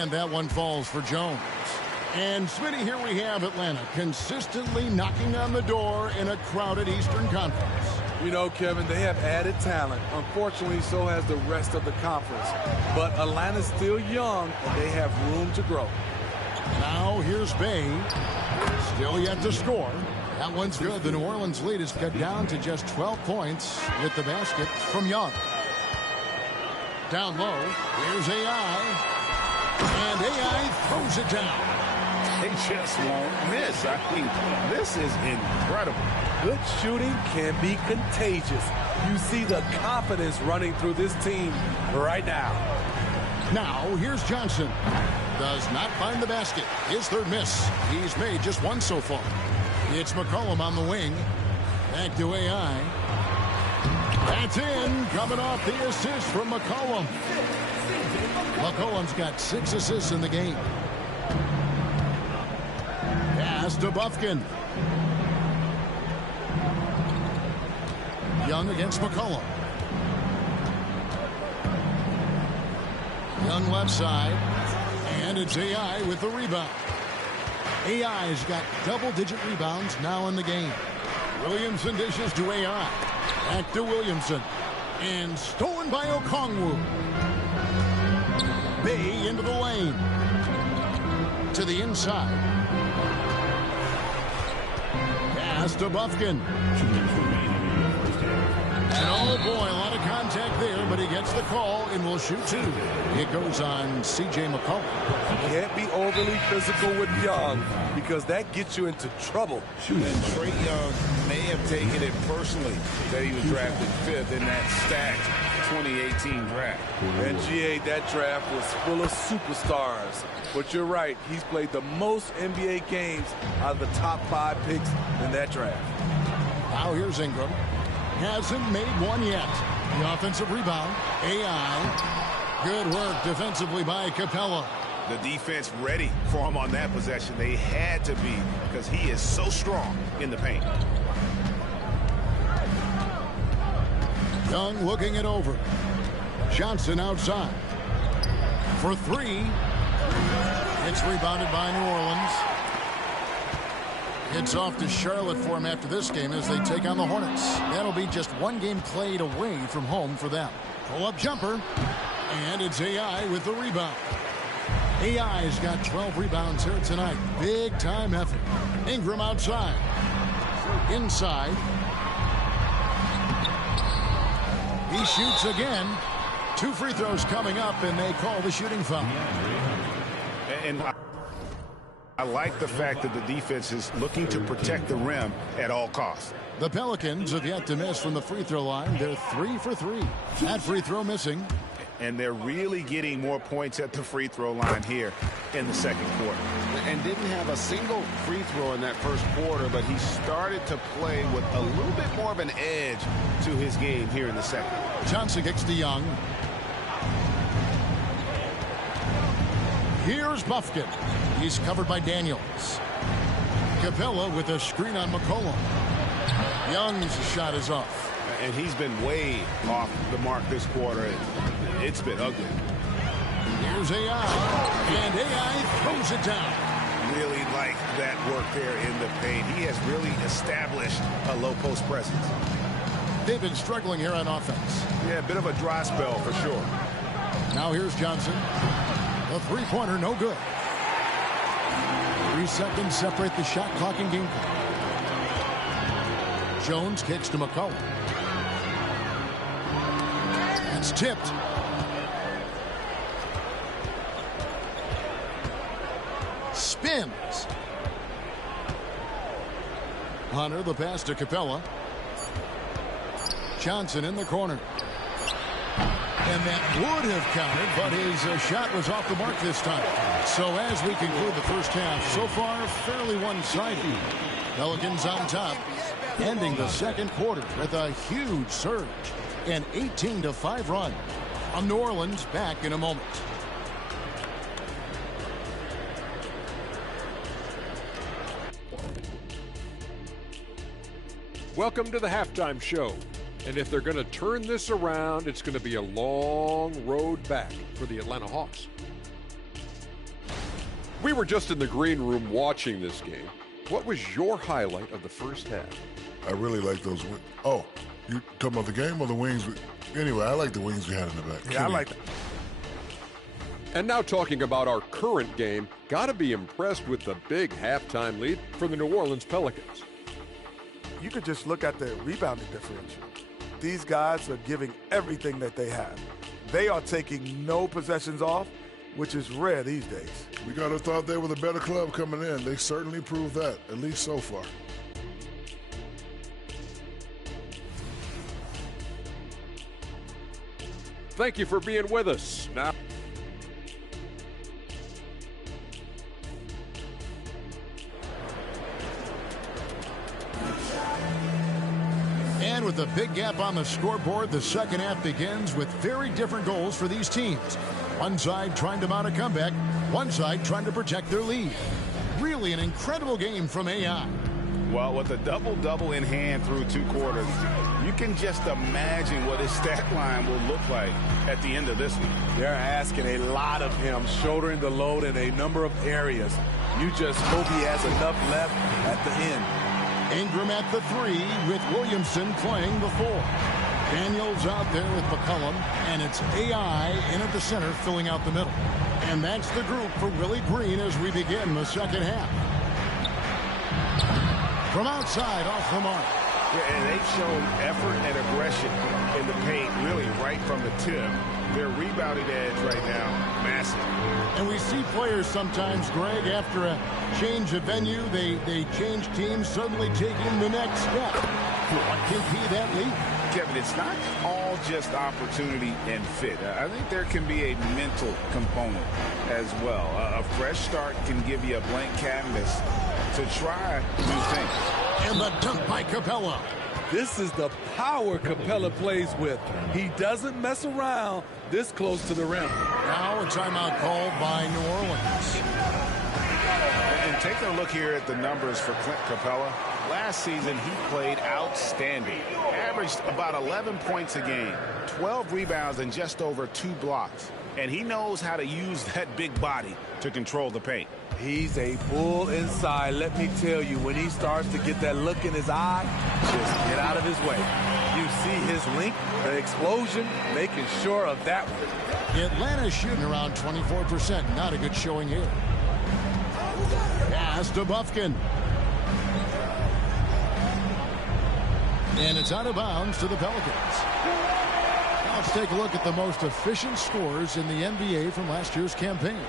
And that one falls for Jones. And Smitty, here we have Atlanta consistently knocking on the door in a crowded Eastern Conference. We know, Kevin, they have added talent. Unfortunately, so has the rest of the conference. But Atlanta's still young, and they have room to grow. Now here's Bay. Still yet to score. That one's good. The New Orleans lead is cut down to just 12 points with the basket from Young. Down low, here's AI. And AI throws it down. They just won't miss. I mean, this is incredible. Good shooting can be contagious. You see the confidence running through this team right now. Now, here's Johnson. Does not find the basket. His third miss. He's made just one so far. It's McCollum on the wing. Back to AI. That's in. Coming off the assist from McCollum. McCollum's got 6 assists in the game. Pass to Bufkin. Young against McCollum. Young left side. And it's AI with the rebound. AI's got double-digit rebounds now in the game. Williamson dishes to AI. Back to Williamson. And stolen by Okongwu. Bay into the lane. To the inside. Pass to Bufkin. And oh boy, a lot of contact there, but he gets the call and will shoot 2. It goes on C.J. McCollum. You can't be overly physical with Young because that gets you into trouble. And Trae Young may have taken it personally that he was drafted 5th in that stacked 2018 draft. And GA, that draft was full of superstars. But you're right, he's played the most NBA games out of the top 5 picks in that draft. Now here's Ingram. Hasn't made one yet. The offensive rebound. AI. Good work defensively by Capella. The defense ready for him on that possession. They had to be because he is so strong in the paint. Young looking it over. Johnson outside. For 3. It's rebounded by New Orleans. It's off to Charlotte for him after this game as they take on the Hornets. That'll be just one game played away from home for them. Pull-up jumper. And it's AI with the rebound. AI's got 12 rebounds here tonight. Big time effort. Ingram outside. Inside. He shoots again. 2 free throws coming up, and they call the shooting foul. And I like the fact that the defense is looking to protect the rim at all costs. The Pelicans have yet to miss from the free throw line. They're 3 for 3. That free throw missing. And they're really getting more points at the free throw line here in the second quarter. And didn't have a single free throw in that first quarter, but he started to play with a little bit more of an edge to his game here in the second. Johnson kicks to Young. Here's Bufkin. He's covered by Daniels. Capella with a screen on McCollum. Young's shot is off. And he's been way off the mark this quarter. It's been ugly. Here's AI. And AI throws it down. Really like that work there in the paint. He has really established a low post presence. They've been struggling here on offense. Yeah, a bit of a dry spell for sure. Now here's Johnson. The three-pointer, no good. 3 seconds separate the shot clock and game clock. Jones kicks to McCollum. It's tipped. Spins. Hunter, the pass to Capella. Johnson in the corner. And that would have counted, but his shot was off the mark this time. So as we conclude the first half, so far fairly one-sided. Pelicans on top, ending the second quarter with a huge surge. An 18-5 run. From New Orleans, back in a moment. Welcome to the halftime show. And if they're going to turn this around, it's going to be a long road back for the Atlanta Hawks. We were just in the green room watching this game. What was your highlight of the first half? I really like those wings. Oh, you talking about the game or the wings? Anyway, I like the wings we had in the back. Yeah, I like that. And now talking about our current game, gotta be impressed with the big halftime lead for the New Orleans Pelicans. You could just look at the rebounding differential. These guys are giving everything that they have. They are taking no possessions off, which is rare these days. We gotta have thought they were the better club coming in. They certainly proved that, at least so far. Thank you for being with us. Now, And with a big gap on the scoreboard, the second half begins with very different goals for these teams. One side trying to mount a comeback, one side trying to protect their lead. Really an incredible game from AI. Well, with a double-double in hand through 2 quarters, you can just imagine what his stat line will look like at the end of this one. They're asking a lot of him, shouldering the load in a number of areas. You just hope he has enough left at the end. Ingram at the 3 with Williamson playing the 4. Daniels out there with McCollum, and it's AI in at the center filling out the middle. And that's the group for Willie Green as we begin the second half. From outside, off the mark. Yeah, and they've shown effort and aggression in the paint, really right from the tip. Their rebounding edge right now, massive. And we see players sometimes, Greg, after a change of venue, they change teams, suddenly taking the next step. What can be that lead? Kevin, it's not all just opportunity and fit. I think there can be a mental component as well. A fresh start can give you a blank canvas to try new things. And the dunk by Capella. This is the power Capella plays with. He doesn't mess around this close to the rim. Now a timeout called by New Orleans. And take a look here at the numbers for Clint Capella. Last season, he played outstanding. Averaged about 11 points a game, 12 rebounds, and just over 2 blocks. And he knows how to use that big body to control the paint. He's a bull inside. Let me tell you, when he starts to get that look in his eye, just get out of his way. You see his length, the explosion, making sure of that one. Atlanta shooting around 24%. Not a good showing here. Pass to Bufkin. And it's out of bounds to the Pelicans. Now let's take a look at the most efficient scorers in the NBA from last year's campaign.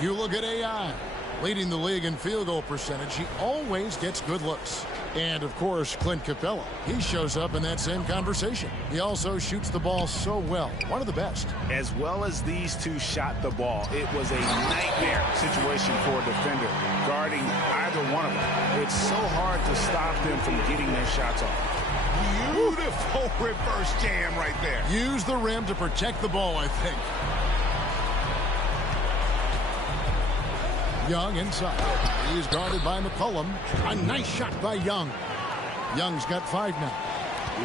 You look at AI, leading the league in field goal percentage. He always gets good looks. And, of course, Clint Capella. He shows up in that same conversation. He also shoots the ball so well. One of the best. As well as these two shot the ball, it was a nightmare situation for a defender guarding either one of them. It's so hard to stop them from getting their shots off. Beautiful reverse jam right there. Use the rim to protect the ball, I think. Young inside. He's guarded by McCollum. A nice shot by Young. Young's got 5 now.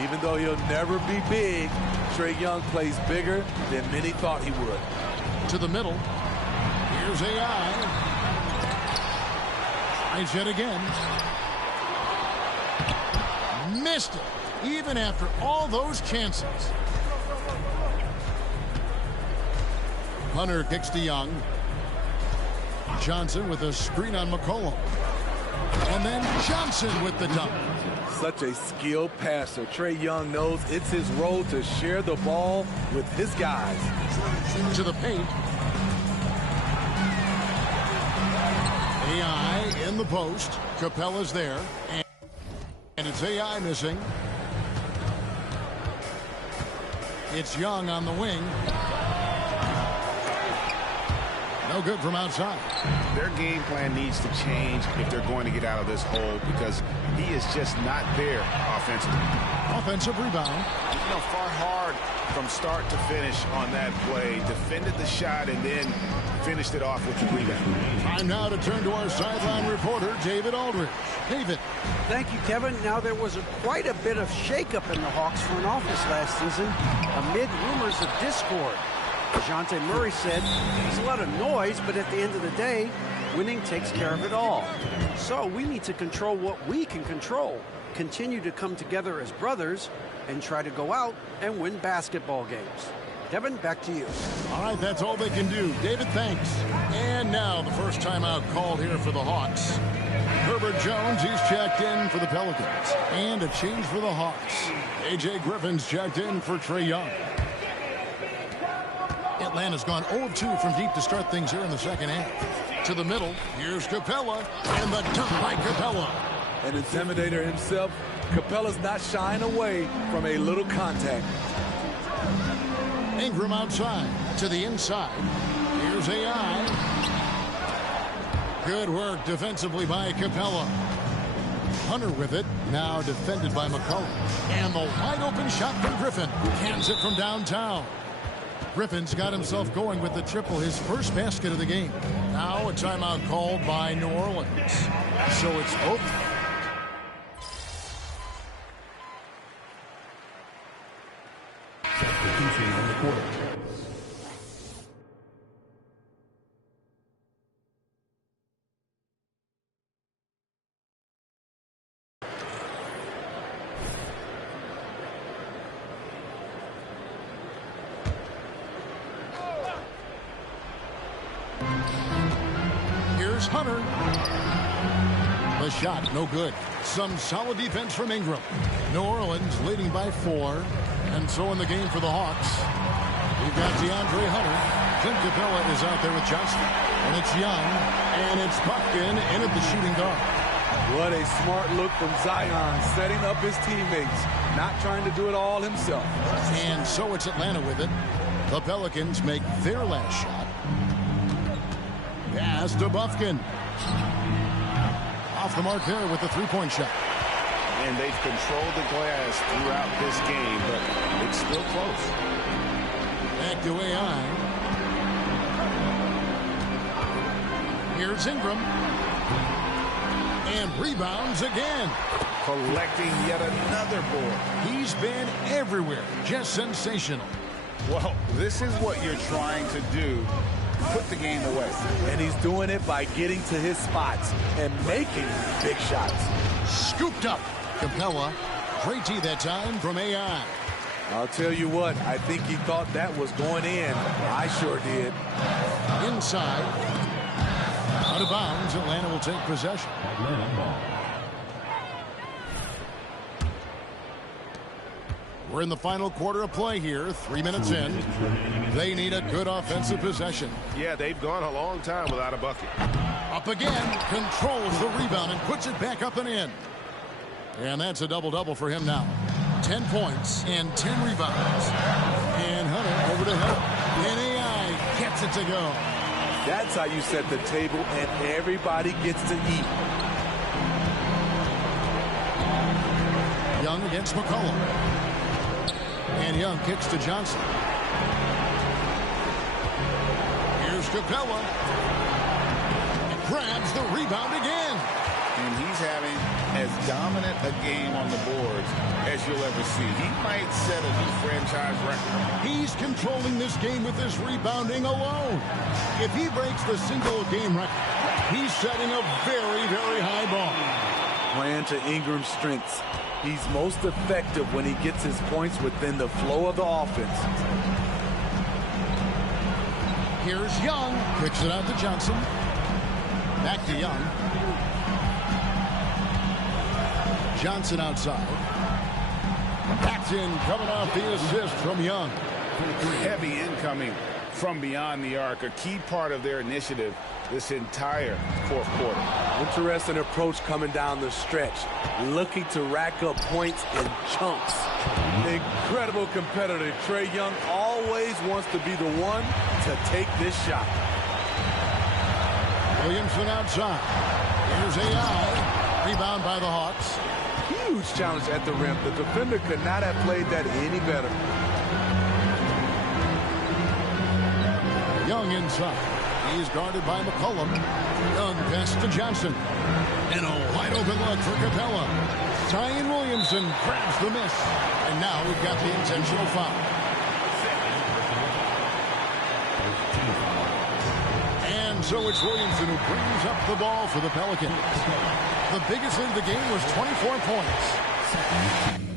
Even though he'll never be big, Trae Young plays bigger than many thought he would. To the middle. Here's AI. Tries it again. Missed it. Even after all those chances. Hunter kicks to Young. Johnson with a screen on McCollum. And then Johnson with the dunk. Such a skilled passer. Trae Young knows it's his role to share the ball with his guys. To the paint. AI in the post. Capella's there. And it's AI missing. It's Young on the wing. No good from outside. Their game plan needs to change if they're going to get out of this hole because he is just not there offensively. Offensive rebound. You know, fought hard from start to finish on that play. Defended the shot and then finished it off with the rebound. Time now to turn to our sideline reporter, David Aldridge. David. Thank you, Kevin. Now, there was quite a bit of shakeup in the Hawks front office last season amid rumors of discord. DeJounte Murray said there's a lot of noise, but at the end of the day, Winning takes care of it all. So we need to control what we can control, continue to come together as brothers, and try to go out and win basketball games. Devin, back to you. All right, that's all they can do. David, thanks. And now the first timeout called here for the Hawks. Herbert Jones, he's checked in for the Pelicans. And a change for the Hawks. A.J. Griffin's checked in for Trae Young. Atlanta's gone 0-2 from deep to start things here in the second half. To the middle, here's Capella, and the dunk by Capella. An intimidator himself, Capella's not shying away from a little contact. Ingram outside, to the inside. Here's AI. Good work defensively by Capella. Hunter with it, now defended by McCollum. And the wide open shot from Griffin. Cans it from downtown. Griffin's got himself going with the triple, his first basket of the game. Now a timeout called by New Orleans. So it's over. Substitution in the quarter. Here's Hunter. The shot, no good. Some solid defense from Ingram. New Orleans leading by 4. And so in the game for the Hawks, we've got DeAndre Hunter. Clint Capella is out there with Johnson. And it's Young. And it's Buckton in at the shooting guard. What a smart look from Zion, setting up his teammates, not trying to do it all himself. And so it's Atlanta with it. The Pelicans make their last shot. Pass to Buffkin. Off the mark there with the three-point shot. And they've controlled the glass throughout this game, but it's still close. Back to AI. Here's Ingram. And rebounds again. Collecting yet another board. He's been everywhere. Just sensational. Well, this is what you're trying to do. Put the game away. And he's doing it by getting to his spots and making big shots. Scooped up. Capella. Great tee that time from AI. I'll tell you what, I think he thought that was going in. I sure did. Inside. Out of bounds. Atlanta will take possession. Atlanta ball. We're in the final quarter of play here. 3 minutes in. They need a good offensive possession. Yeah, they've gone a long time without a bucket. Up again. Controls the rebound and puts it back up and in. And that's a double-double for him now. 10 points and 10 rebounds. And Hunter over to help. And AI gets it to go. That's how you set the table and everybody gets to eat. Young against McCollum. And Young kicks to Johnson. Here's Capella. And grabs the rebound again. And he's having as dominant a game on the boards as you'll ever see. He might set a new franchise record. He's controlling this game with his rebounding alone. If he breaks the single-game record, he's setting a very, very high bar. Playing to Ingram's strengths. He's most effective when he gets his points within the flow of the offense. Here's Young. Kicks it out to Johnson. Back to Young. Johnson outside. Paxton coming off the assist from Young. Heavy incoming from beyond the arc. A key part of their initiative this entire fourth quarter. Interesting approach coming down the stretch. Looking to rack up points in chunks. Incredible competitor. Trae Young always wants to be the one to take this shot. Williamson outside. Here's AI. Rebound by the Hawks. Huge challenge at the rim. The defender could not have played that any better. Young inside. He's guarded by McCollum. Young pass to Johnson. And a wide open look for Capella. Zion Williamson grabs the miss. And now we've got the intentional foul. And So it's Williamson who brings up the ball for the Pelicans. The biggest lead of the game was 24 points.